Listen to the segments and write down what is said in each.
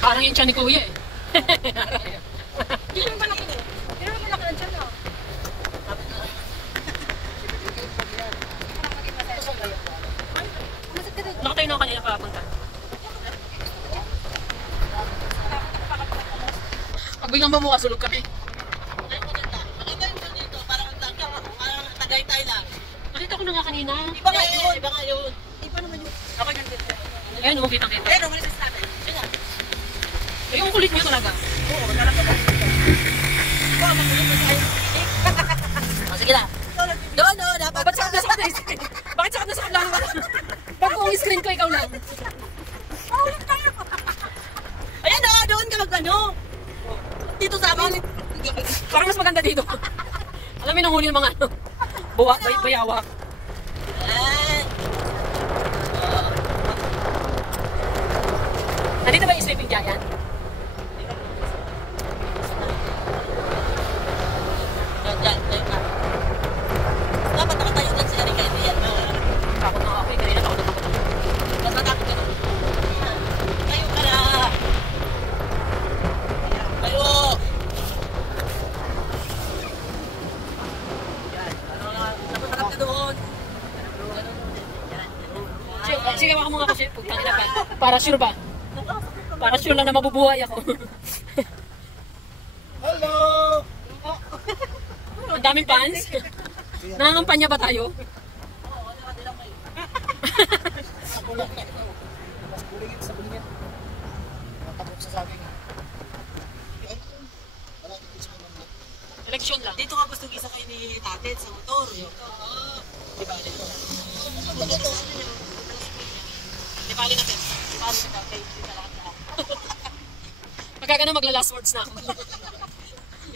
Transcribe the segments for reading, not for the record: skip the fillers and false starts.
Parang yung tiyan ni Kuya eh. Hindi naman malaki eh. Hindi naman malaki ang tiyan, no? Nakatayo na ako kanina papunta. Pag biglang bumukas, sulog kami. Maganda yung view dito. Parang Tagaytay lang. Nakita ko na nga kanina. Iba nga yun. Iba nga yun. Iba naman yun. Ako yung dito. Ayun, umukita-kita. Ayun, umalis sa natin. Sige. Ay, ang kulit niyo talaga. Oo, talaga ba? Oo, makulit mo tayo. Sige na. No, dapat. Ba't sakit na sakit na isip? Bakit sakit na sakit lang? Pag kung screen ko, ikaw lang. Maulit tayo. Ayan o, doon ka mag-ano. Dito sa amin. Parang mas maganda dito. Alam mo, nanghuli ng mga ano. Bayawak. Nandito ba yung sleeping giant? Diyan. Dapat nakatayo dyan si Erika. Takot na ako eh. Kanina takot na ako. Mas natakot ka na. Tayo ka na. Tayo. Napatakap ka doon. Sige, waka mga kasi. Para sure ba? Para sure lang na mabubuhay ako. Hello! Ang daming fans. Nangangampanya ba tayo? Ako lang na ito. Mas bulingin sa bulingin. Matabok sa saging. Marami din sa mga. Eleksyon lang. Dito nga gusto isa kayo ni Tatet sa motor. Di ba dito? Di bali natin. Di bali natin. Magkagano magla-last words na ako.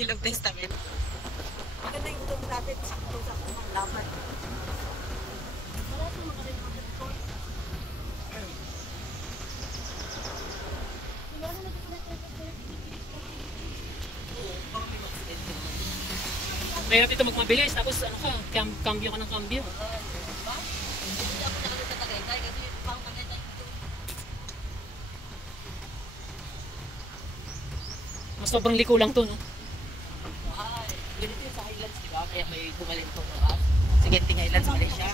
Ilog Testament. Maganda yung motor natin. Sakto-sakto ng laman. Mahirap dito magmabilis. Tapos ano ka, cambio ka ng cambio. Hindi ako nakagod sa Tagaytay kasi pang Tagaytay dito. Mas sobrang liko lang to, no? Ay, ganito yung sa Highlands, di ba? Kaya may gumaling itong oras. Sa Genting Highlands, Malaysia.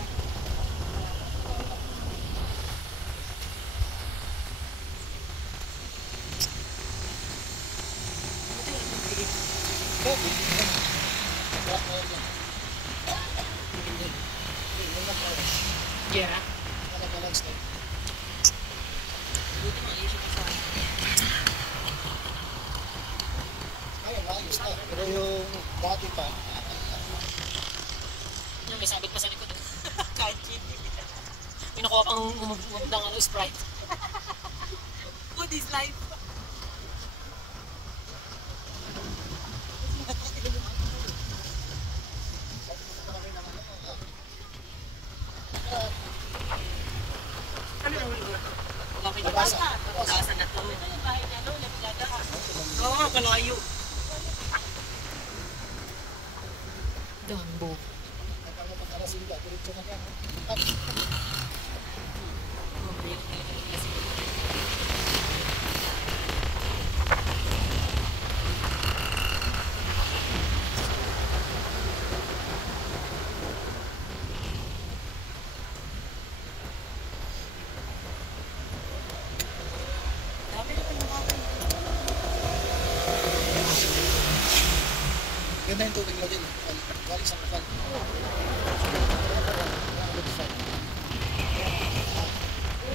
Yeah. Buti mga issue pa sa Ayun, ayos na. Pero yung dati pa, Yung may sabit pa sa likod. kahit chili. Pinukuha pang umugdang ano, Sprite. Food is life. Pag-asa na to. Ito yung bahay niya, no? Lamigada. Oo, kalayo. Dambo. kapag pagkalasin ka, diretso na yan. Ganda yung tubig mo din. Galing sa kapal.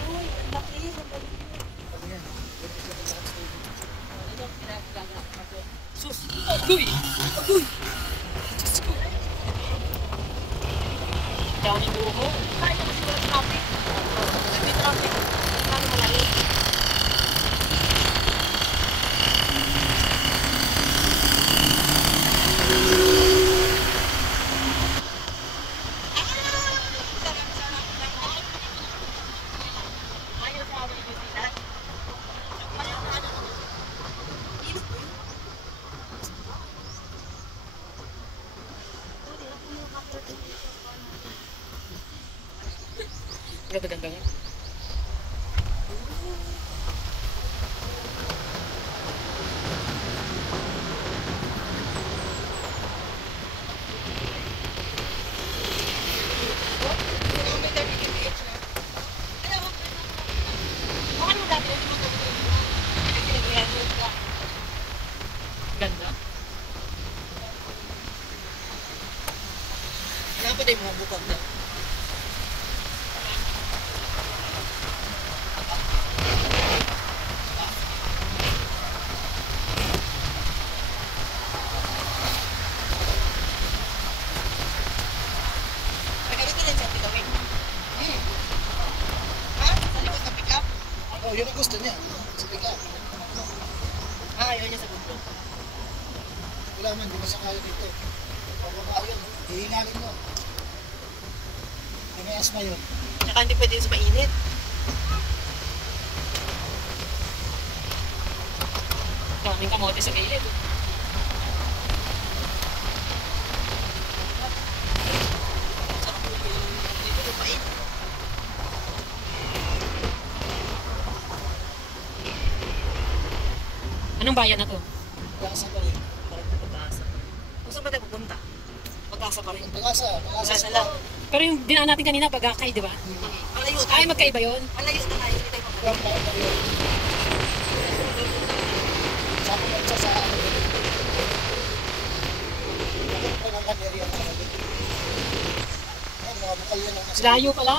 Uy, ang laki. Sus! Agoy! Agoy! Diyos ko! Daming buho. Kaya kasi wala traffic. May traffic. Paano malayo? Ganda-ganda nga. Dapat ay mga bukag na. Oh, yun ang gusto niya. Sige ka. Ayaw niya sa bundok. Wala man, di masakaya dito. Pababa yun, hihingalin mo. May asma yun. Tsaka hindi pwede sa mainit. Daming kamote sa gilid. Dito lupain. Anong bayan na to? Pag-asa pa rin. Parang pag-asa. Kung saan ba tayo pupunta? Pag-asa pa rin. Pag-asa Pag-asa lang. Pero yung dinaan natin kanina, Bagakay, di ba? Malayo tayo. Ay, magkaiba yun. Malayo na tayo. Hindi tayo Huwag na ito yun. Sabi mo siya sa ano yun. Bakit pa ng area na ano yun? Ayan, mga bukal yan ang nasa. Layo pala.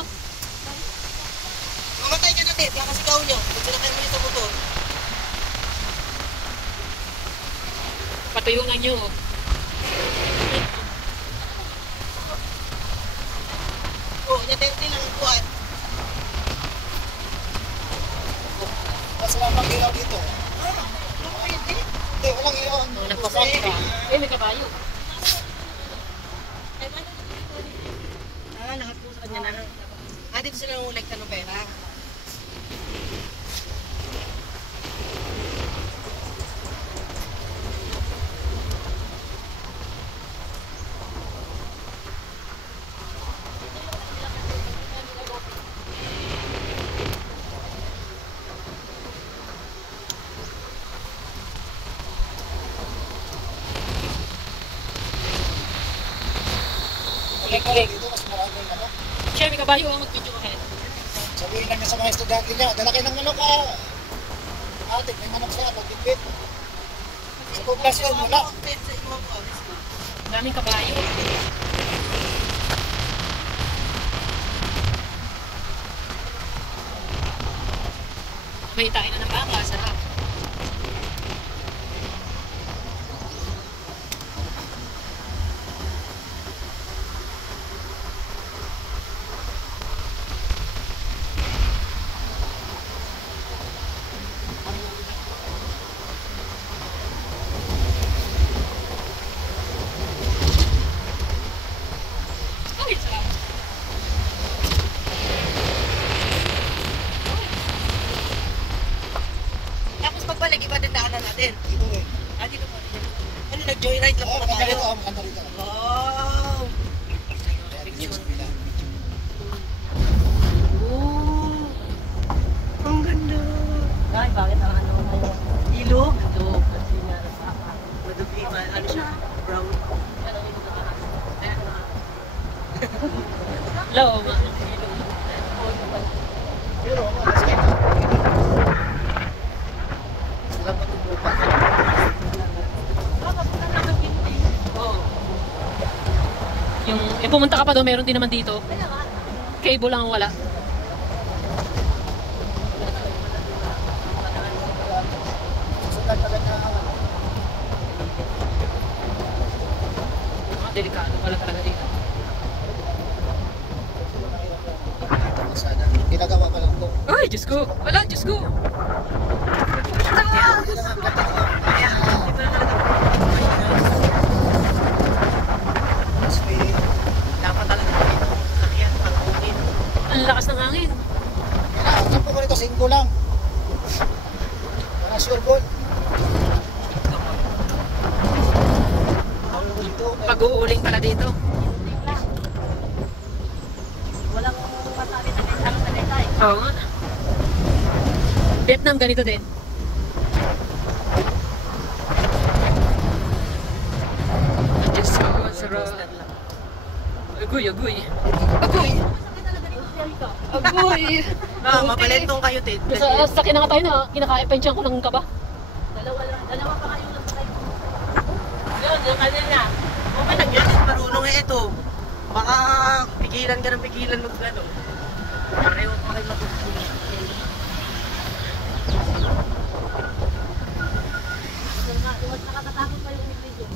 Mamatay ka natin. Kaya kasi gawin nyo. Kung sila kayo nyo sa motor. Patuyungan nyo. Oo, nete-te lang ang buwan. Mas lamang ilaw dito. Pwede. Hindi, walang ilaw. Nagpapakta. Eh, may kabayo. Lahat po sa kanya na. Dito sila nung like ng pera. Leg. Dito, mas maraming ano. Siya, may kabayo ang mag-video ka. Sabihin lang niya sa mga estudyante niya, dala kayo ng manok ah. Ate, may manok siya, magdipit. Sa poblasyon, wala. Daming kabayo. May tain na ng baka, sarap. Ay, sarap. Tapos pagbalik, iba din daanan natin. Dito rin. Dito pa rin. Ano, nag-joyride lang Oo, po maganda tayo. rito, maganda rito. Wow! Dito sa kabila. Oh, ang ganda. Ay, bakit ang ano? Ilog? Ilog. Kasi nga, madugli, ano siya? Brown. Hello, ma. Pero, mas kita. Sila patutupan. Oo. Yung pumunta ka pa doon, meron din naman dito. Cable lang ang wala. Susunod na ganyan ang ano. Delikado pala talaga dito. Sana. Ginagawa pa lang ko. Ay, Diyos ko! Wala, Diyos ko! Mas may Dapat talaga dito. Sakyan, pag-unin. Ang lakas ng hangin. kailangan po ko nito, 5 lang. Para sure ball. Pag-uuling pala dito. Walang masabi na kayo sa Tagaytay. Oo nga. Vietnam, ganito din. Diyos ko, sarap. Agoy, agoy. Agoy! Agoy! Mapalentong kayo, Ted. Sa akin na nga tayo na kinakain pa yung tiyan ko ng kaba. Dalawa pa kayo ng sakay. Yun, yung kanina. O ba nagyan? Marunong eh ito. Baka pigilan ka ng pigilan mag ano. Pareho pa kayo matutulog. Nakakatakot pa yung video.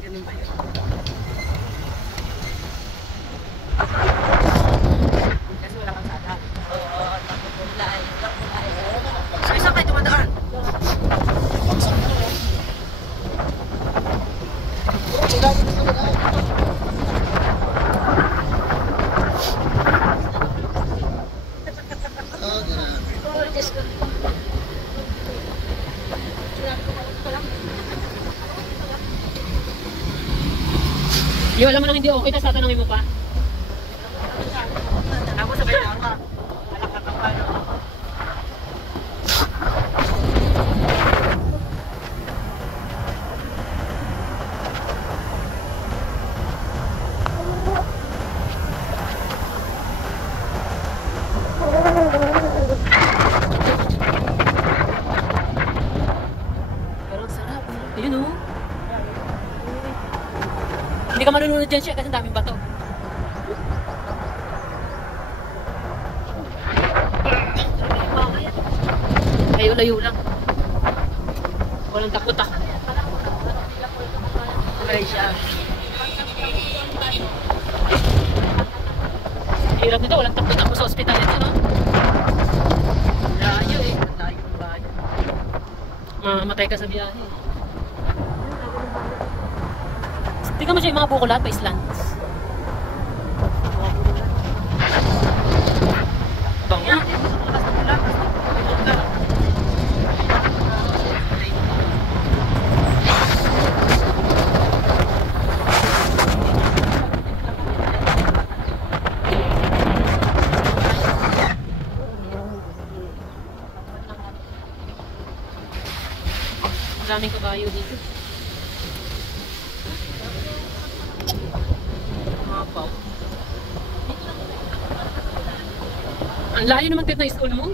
Ganun ba yun? Kasi wala kang sada. Oo, nakapulay. So, isa kayo tumadaan? Baksak na lang. Sila mo na lang. Oh, grabe. Oh, Diyos ko. Yung alam mo nang hindi okay, tapos tatanungin mo pa. Ako sabay na ka. Alak ka pa. Pero ang sarap. Ayun o. Hindi ka marunod dyan siya kasi ang daming bato. Layo-layo lang. Walang takot-takot. Sabay siya. Hirap nito, walang takot-takot sa ospital ito, no? Layo eh. Layo ng bayan. Mamatay ka sa biyahe. Tingnan mo siya yung mga buko lahat pa islands. Bango. Maraming kabayo dito. Mapaw. Ang layo naman tit na school mo.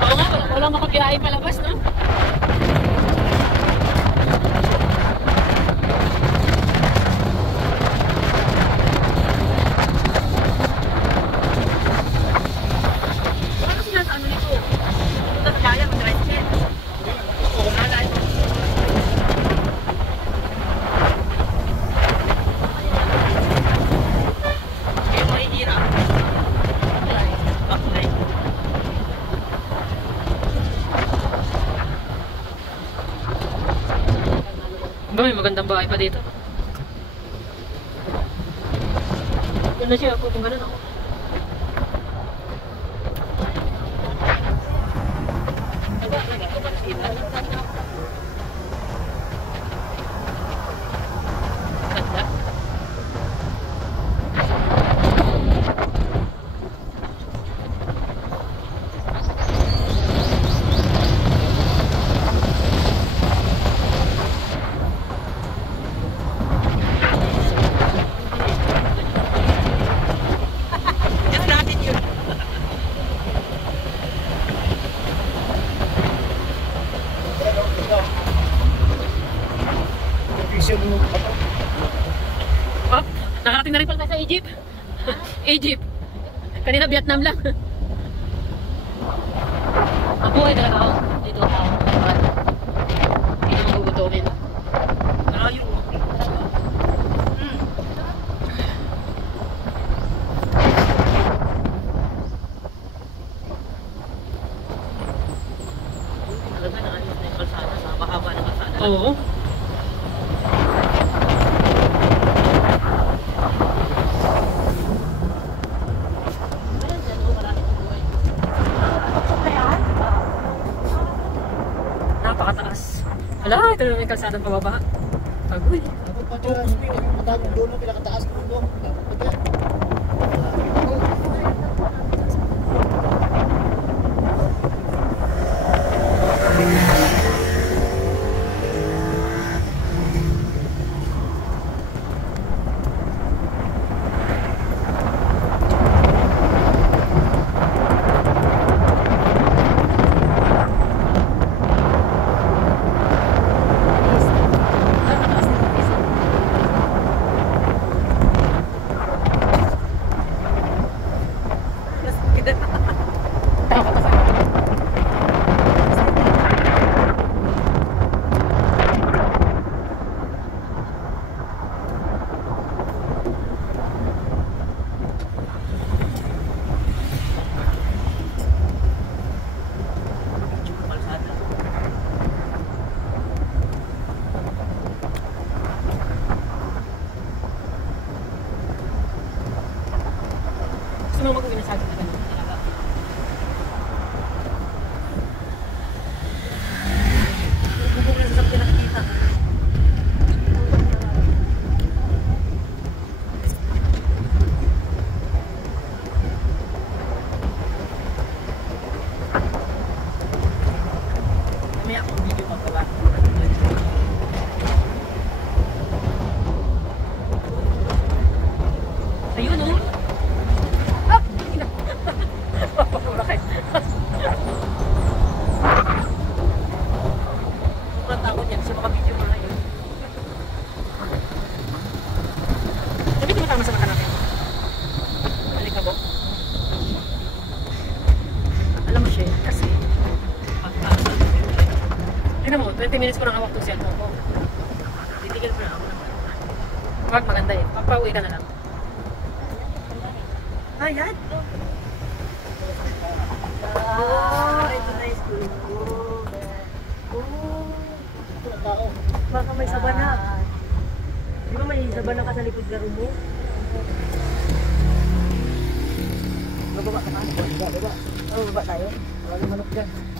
Oo nga, walang makabiyahe palabas, no? Ba, may magandang bahay pa dito. Doon na siya ako kung gano'n ako. Ganda. Yan natin yun. Official mo. Oh, nakarating na rin pala tayo sa Egypt. Egypt. Kanina Vietnam lang. Mabuhay talaga ako. Dito ako. Hindi naman gugutomin. Malayo. Talaga naayos na yung kalsada sa mahaba ng kalsada. Oo. Napakataas. Wala, ito na may kalsadang pababa. Agoy. Dapat pa dyan. Madaming dulo, pinakataas ng dulo. Dapat pa dyan. Tignan mo, 20 minutes ko nang hawak itong cellphone ko. Titigil mo na ako naman. Wag, maganda eh. Papauwi ka na lang. Ayan. Ah, ito na yung school ko. Oh. Baka may sabana. Di ba may sabana ka sa likod garo mo? Bababa ka na? Baba. Oh, baba tayo. Maraming manok dyan.